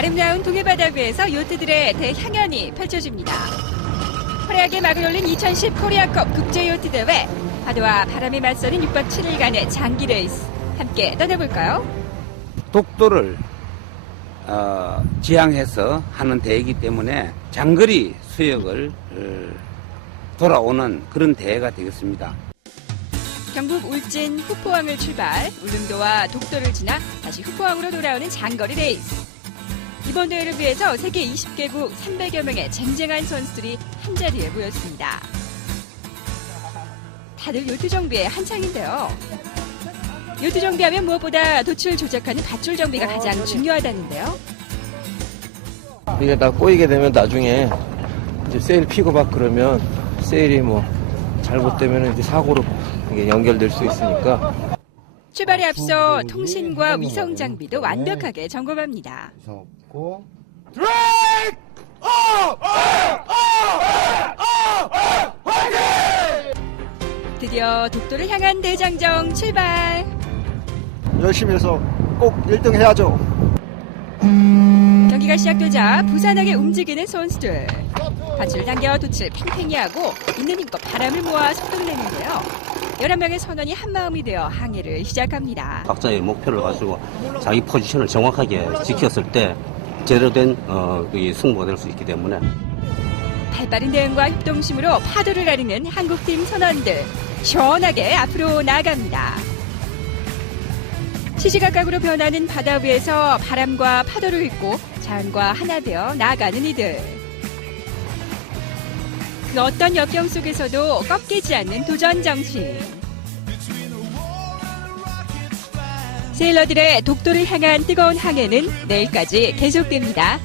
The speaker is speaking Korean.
아름다운 동해 바다 위에서 요트들의 대향연이 펼쳐집니다. 화려하게 막을 올린 2010 코리아컵 국제요트 대회 파도와 바람에 맞서는 6박 7일간의 장기 레이스 함께 떠나볼까요? 독도를 어, 지향해서 하는 대회이기 때문에 장거리 수역을 어, 돌아오는 그런 대회가 되겠습니다. 경북 울진 후포항을 출발, 울릉도와 독도를 지나 다시 후포항으로 돌아오는 장거리 레이스. 이번 대회를 위해서 세계 20개국 300여 명의 쟁쟁한 선수들이 한자리에 모였습니다. 다들 요트 정비에 한창인데요. 요트 정비하면 무엇보다 도출 조작하는 밧줄 정비가 가장 중요하다는데요. 이게 다 꼬이게 되면 나중에 이제 세일 피고 막 그러면 세일이 뭐 잘못되면 이제 사고로 이게 연결될 수 있으니까 출발에 앞서 통신과 위성 장비도 완벽하게 점검합니다. 접고. 드디어 독도를 향한 대장정 출발! 열심히 해서 꼭 1등 해야죠. 경기가 시작되자 부산하게 움직이는 선수들. 밧줄 당겨 돛을 팽팽히 하고 있는 힘껏 바람을 모아 속도를 내는데요. 11명의 선원이 한마음이 되어 항해를 시작합니다. 각자의 목표를 가지고 자기 포지션을 정확하게 지켰을 때 제대로 된 어, 이 승부가 될 수 있기 때문에 발빠른 대응과 협동심으로 파도를 나르는 한국팀 선원들. 시원하게 앞으로 나아갑니다. 시시각각으로 변하는 바다 위에서 바람과 파도를 잇고 자연과 하나 되어 나아가는 이들. 그 어떤 역경 속에서도 꺾이지 않는 도전 정신. 세일러들의 독도를 향한 뜨거운 항해는 내일까지 계속됩니다.